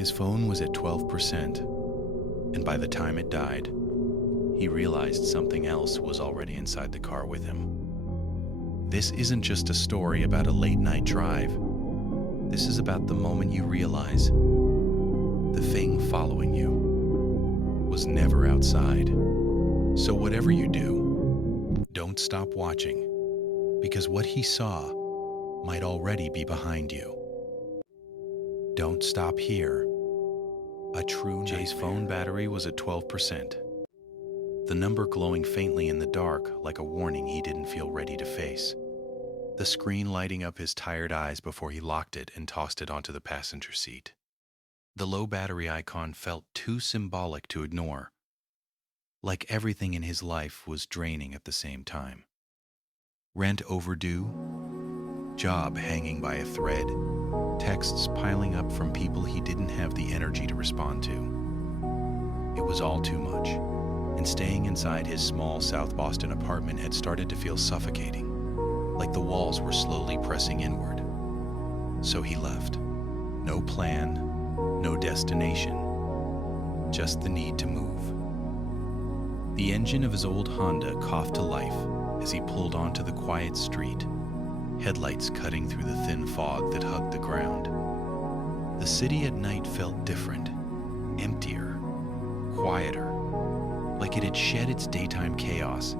His phone was at 12%, and by the time it died, he realized something else was already inside the car with him. This isn't just a story about a late-night drive. This is about the moment you realize the thing following you was never outside. So whatever you do, don't stop watching, because what he saw might already be behind you. Don't stop here. A true Jay's phone battery was at 12%. The number glowing faintly in the dark like a warning he didn't feel ready to face. The screen lighting up his tired eyes before he locked it and tossed it onto the passenger seat. The low battery icon felt too symbolic to ignore, like everything in his life was draining at the same time. Rent overdue, job hanging by a thread, texts piling up from people he didn't have the energy to respond to. It was all too much, and staying inside his small South Boston apartment had started to feel suffocating, like the walls were slowly pressing inward. So he left. No plan, no destination, just the need to move. The engine of his old Honda coughed to life as he pulled onto the quiet street, headlights cutting through the thin fog that hugged the ground. The city at night felt different, emptier, quieter, like it had shed its daytime chaos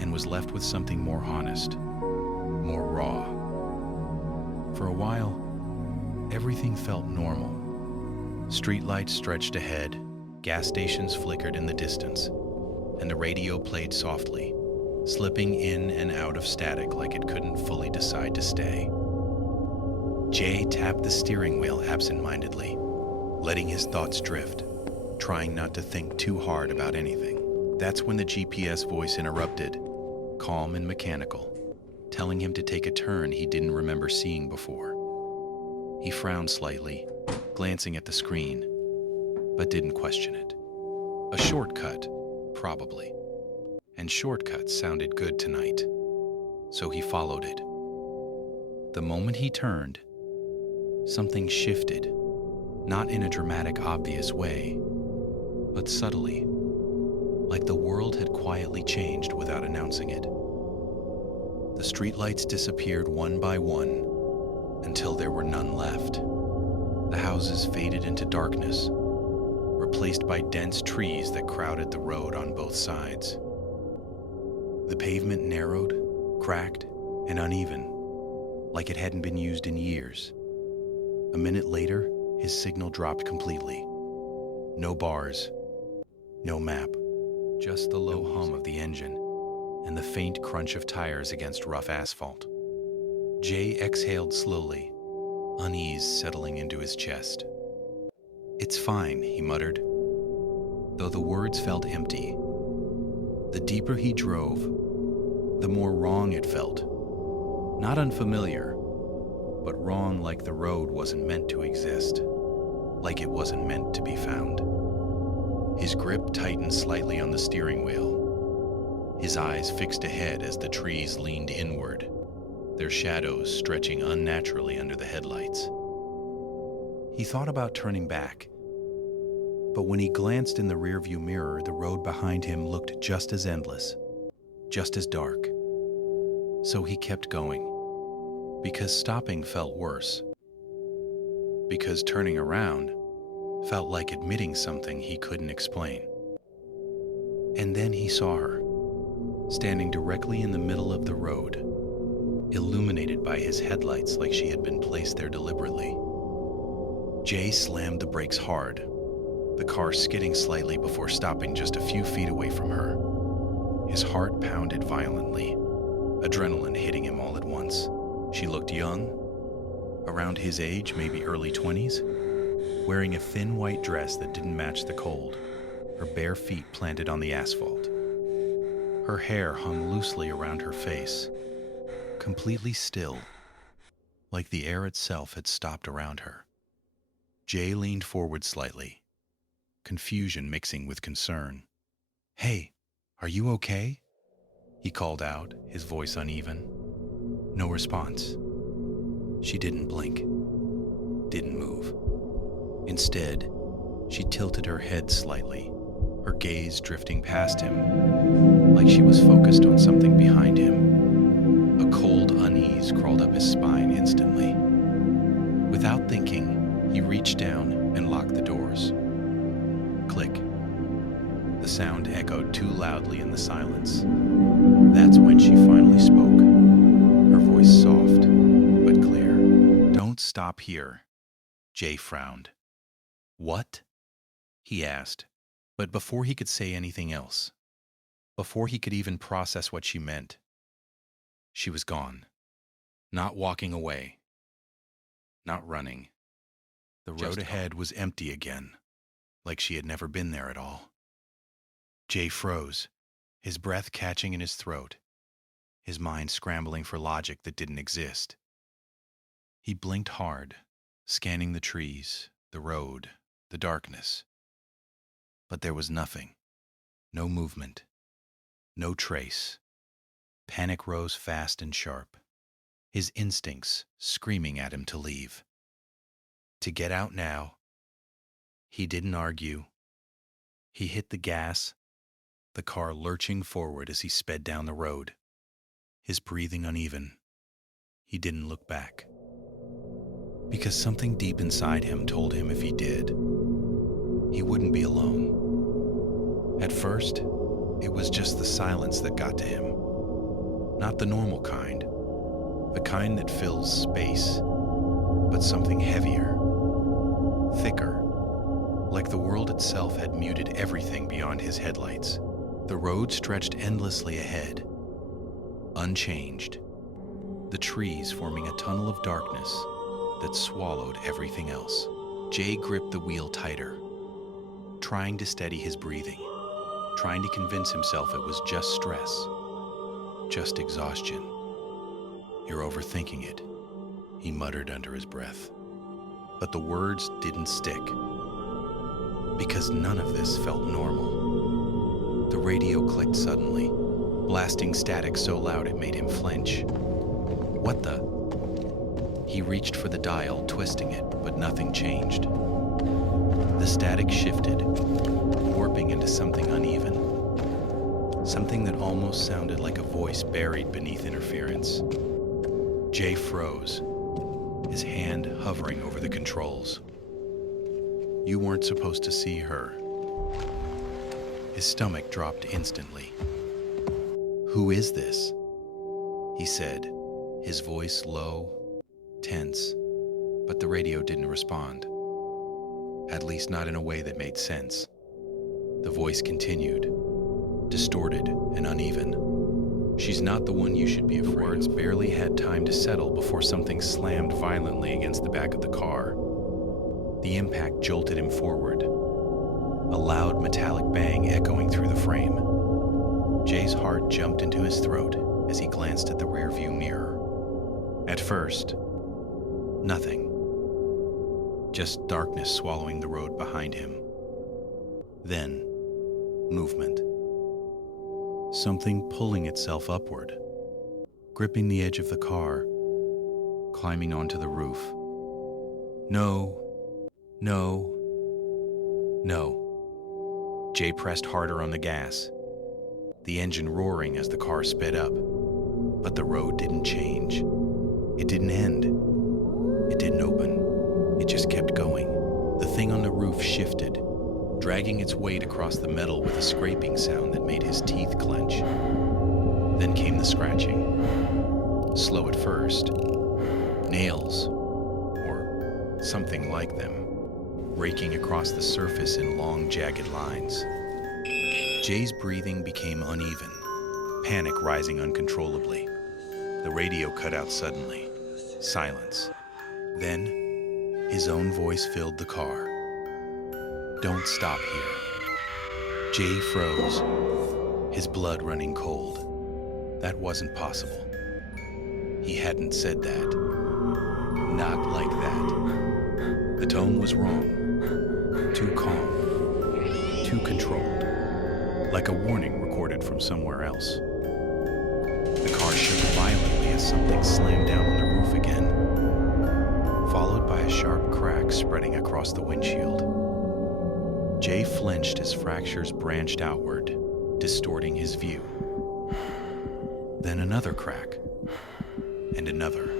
and was left with something more honest, more raw. For a while, everything felt normal. Streetlights stretched ahead, gas stations flickered in the distance, and the radio played softly, slipping in and out of static like it couldn't fully decide to stay. Jay tapped the steering wheel absent-mindedly, letting his thoughts drift, trying not to think too hard about anything. That's when the GPS voice interrupted, calm and mechanical, telling him to take a turn he didn't remember seeing before. He frowned slightly, glancing at the screen, but didn't question it. A shortcut, probably. And shortcuts sounded good tonight, so he followed it. The moment he turned, something shifted, not in a dramatic, obvious way, but subtly, like the world had quietly changed without announcing it. The streetlights disappeared one by one until there were none left. The houses faded into darkness, replaced by dense trees that crowded the road on both sides. The pavement narrowed, cracked, and uneven, like it hadn't been used in years. A minute later, his signal dropped completely. No bars, no map, just the low hum of the engine and the faint crunch of tires against rough asphalt. Jay exhaled slowly, unease settling into his chest. "It's fine," he muttered, though the words felt empty. The deeper he drove, the more wrong it felt. Not unfamiliar, but wrong like the road wasn't meant to exist, like it wasn't meant to be found. His grip tightened slightly on the steering wheel. His eyes fixed ahead as the trees leaned inward, their shadows stretching unnaturally under the headlights. He thought about turning back, but when he glanced in the rearview mirror, the road behind him looked just as endless, just as dark. So he kept going, because stopping felt worse, because turning around felt like admitting something he couldn't explain. And then he saw her, standing directly in the middle of the road, illuminated by his headlights like she had been placed there deliberately. Jay slammed the brakes hard, the car skidding slightly before stopping just a few feet away from her. His heart pounded violently, adrenaline hitting him all at once. She looked young, around his age, maybe early 20s, wearing a thin white dress that didn't match the cold, her bare feet planted on the asphalt. Her hair hung loosely around her face, completely still, like the air itself had stopped around her. Jay leaned forward slightly, confusion mixing with concern. "Hey, are you okay?" he called out, his voice uneven. No response. She didn't blink, didn't move. Instead, she tilted her head slightly, her gaze drifting past him, like she was focused on something behind him. A cold unease crawled up his spine instantly. Without thinking, he reached down and locked the doors. Click. The sound echoed too loudly in the silence. That's when she finally spoke, her voice soft but clear. "Don't stop here." Jay frowned. "What?" he asked. But before he could say anything else, before he could even process what she meant, she was gone. Not walking away, not running. The road ahead was empty again, like she had never been there at all. Jay froze, his breath catching in his throat, his mind scrambling for logic that didn't exist. He blinked hard, scanning the trees, the road, the darkness. But there was nothing. No movement. No trace. Panic rose fast and sharp, his instincts screaming at him to leave. To get out now. He didn't argue. He hit the gas, the car lurching forward as he sped down the road, his breathing uneven. He didn't look back. Because something deep inside him told him if he did, he wouldn't be alone. At first, it was just the silence that got to him. Not the normal kind, the kind that fills space, but something heavier, thicker, like the world itself had muted everything beyond his headlights. The road stretched endlessly ahead, unchanged, the trees forming a tunnel of darkness that swallowed everything else. Jay gripped the wheel tighter, trying to steady his breathing, trying to convince himself it was just stress, just exhaustion. "You're overthinking it," he muttered under his breath. But the words didn't stick, because none of this felt normal. The radio clicked suddenly, blasting static so loud it made him flinch. What the? He reached for the dial, twisting it, but nothing changed. The static shifted, warping into something uneven, something that almost sounded like a voice buried beneath interference. Jay froze, his hand hovering over the controls. "You weren't supposed to see her." His stomach dropped instantly. "Who is this?" he said, his voice low, tense, but the radio didn't respond. At least not in a way that made sense. The voice continued, distorted and uneven. "She's not the one you should be afraid of." The words barely had time to settle before something slammed violently against the back of the car. The impact jolted him forward, a loud metallic bang echoing through the frame. Jay's heart jumped into his throat as he glanced at the rearview mirror. At first, nothing. Just darkness swallowing the road behind him. Then, movement. Something pulling itself upward, gripping the edge of the car, climbing onto the roof. No. Jay pressed harder on the gas, the engine roaring as the car sped up. But the road didn't change. It didn't end. It didn't open. It just kept going. The thing on the roof shifted, dragging its weight across the metal with a scraping sound that made his teeth clench. Then came the scratching. Slow at first. Nails, or something like them, raking across the surface in long, jagged lines. Jay's breathing became uneven, panic rising uncontrollably. The radio cut out suddenly. Silence. Then, his own voice filled the car. "Don't stop here." Jay froze, his blood running cold. That wasn't possible. He hadn't said that. Not like that. The tone was wrong. Too calm. Too controlled. Like a warning recorded from somewhere else. The car shook violently as something slammed down on the roof again, followed by a sharp crack cracks spreading across the windshield. Jay flinched as fractures branched outward, distorting his view. Then another crack, and another.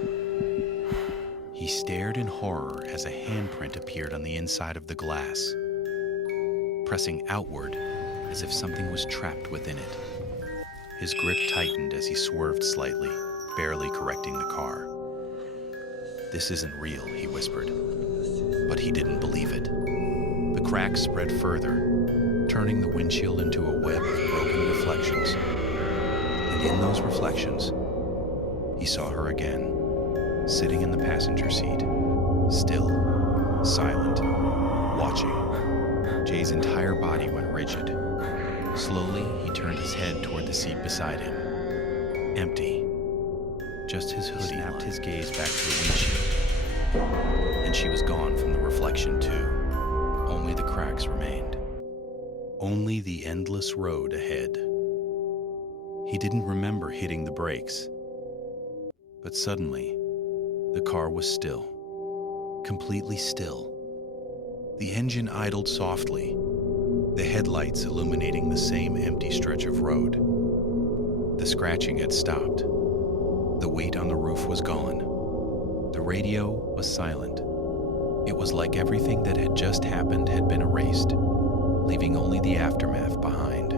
He stared in horror as a handprint appeared on the inside of the glass, pressing outward as if something was trapped within it. His grip tightened as he swerved slightly, barely correcting the car. "This isn't real," he whispered, but he didn't believe it. The cracks spread further, turning the windshield into a web of broken reflections. And in those reflections, he saw her again, sitting in the passenger seat, still, silent, watching. Jay's entire body went rigid. Slowly, he turned his head toward the seat beside him. Empty. Just his hoodie. He snapped his gaze back to the windshield. And she was gone from the reflection, too. Only the cracks remained. Only the endless road ahead. He didn't remember hitting the brakes. But suddenly, the car was still. Completely still. The engine idled softly, the headlights illuminating the same empty stretch of road. The scratching had stopped. The weight on the roof was gone. The radio was silent. It was like everything that had just happened had been erased, leaving only the aftermath behind.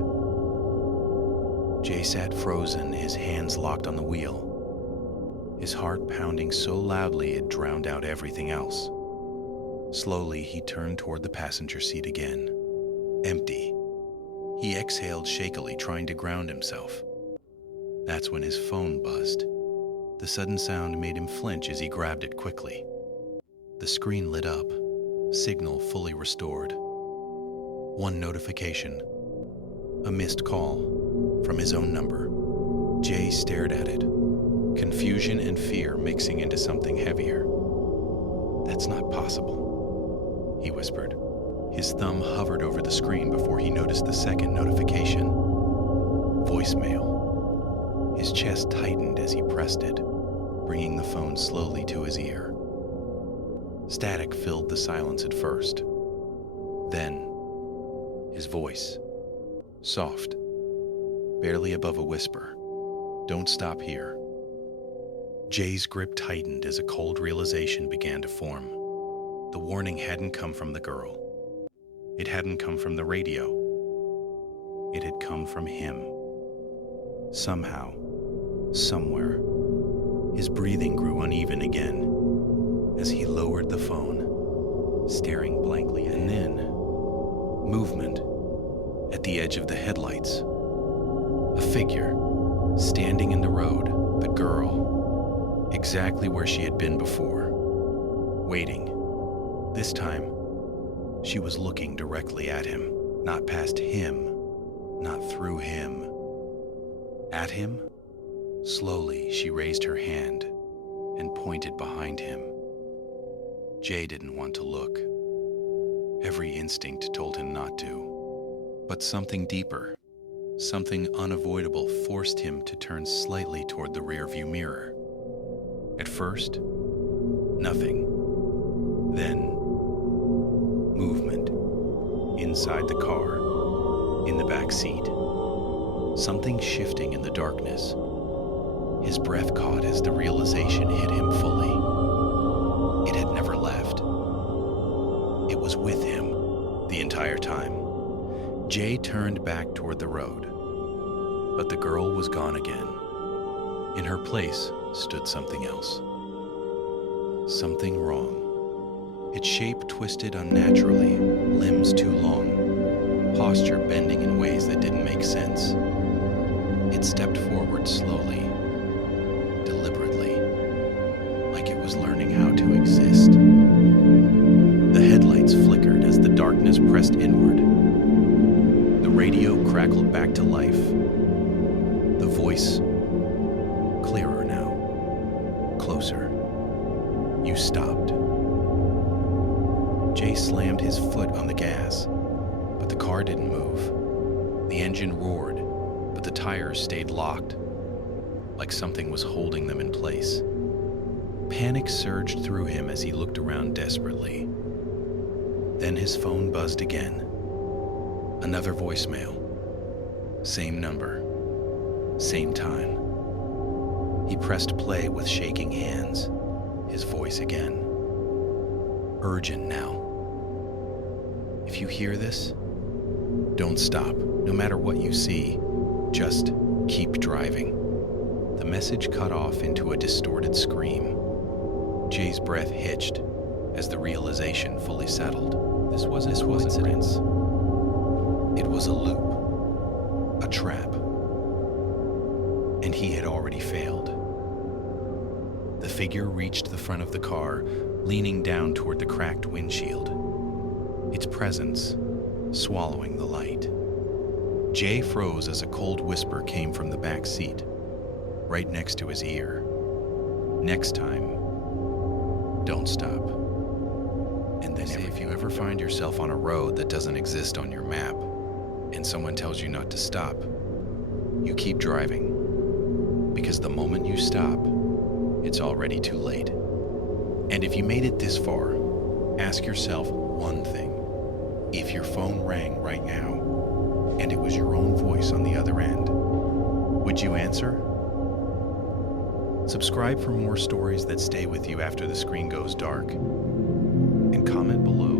Jay sat frozen, his hands locked on the wheel, his heart pounding so loudly it drowned out everything else. Slowly, he turned toward the passenger seat again. Empty. He exhaled shakily, trying to ground himself. That's when his phone buzzed. The sudden sound made him flinch as he grabbed it quickly. The screen lit up, signal fully restored. One notification. A missed call from his own number. Jay stared at it, confusion and fear mixing into something heavier. "That's not possible," he whispered. His thumb hovered over the screen before he noticed the second notification. Voicemail. His chest tightened as he pressed it, bringing the phone slowly to his ear. Static filled the silence at first. Then, his voice. Soft, barely above a whisper. "Don't stop here." Jay's grip tightened as a cold realization began to form. The warning hadn't come from the girl. It hadn't come from the radio. It had come from him. Somehow, somewhere, his breathing grew uneven again as he lowered the phone, staring blankly, and then movement at the edge of the headlights. A figure standing in the road, the girl, exactly where she had been before, waiting. This time, she was looking directly at him, not past him, not through him. At him? Slowly, she raised her hand and pointed behind him. Jay didn't want to look. Every instinct told him not to. But something deeper, something unavoidable forced him to turn slightly toward the rearview mirror. At first, nothing. Then, movement. Inside the car, in the back seat. Something shifting in the darkness. His breath caught as the realization hit him fully. It had never left. It was with him the entire time. Jay turned back toward the road, but the girl was gone again. In her place stood something else. Something wrong. Its shape twisted unnaturally, limbs too long, posture bending in ways that didn't make sense. It stepped forward slowly, deliberately, like it was learning how to exist. The headlights flickered as the darkness pressed inward. The radio crackled back to life. The voice, clearer now, closer. "You stopped." Jay slammed his foot on the gas, but the car didn't move. The engine roared, but the tires stayed locked, like something was holding them in place. Panic surged through him as he looked around desperately. Then his phone buzzed again. Another voicemail. Same number. Same time. He pressed play with shaking hands. His voice again. Urgent now. If you hear this, don't stop. No matter what you see, just keep driving. The message cut off into a distorted scream. Jay's breath hitched as the realization fully settled. This wasn't a coincidence. It was a loop, a trap, and he had already failed. The figure reached the front of the car, leaning down toward the cracked windshield, its presence swallowing the light. Jay froze as a cold whisper came from the back seat, right next to his ear. Next time, don't stop. And then if you ever find yourself on a road that doesn't exist on your map, and someone tells you not to stop, you keep driving. Because the moment you stop, it's already too late. And if you made it this far, ask yourself one thing. If your phone rang right now, and it was your own voice on the other end, would you answer? Subscribe for more stories that stay with you after the screen goes dark. And comment below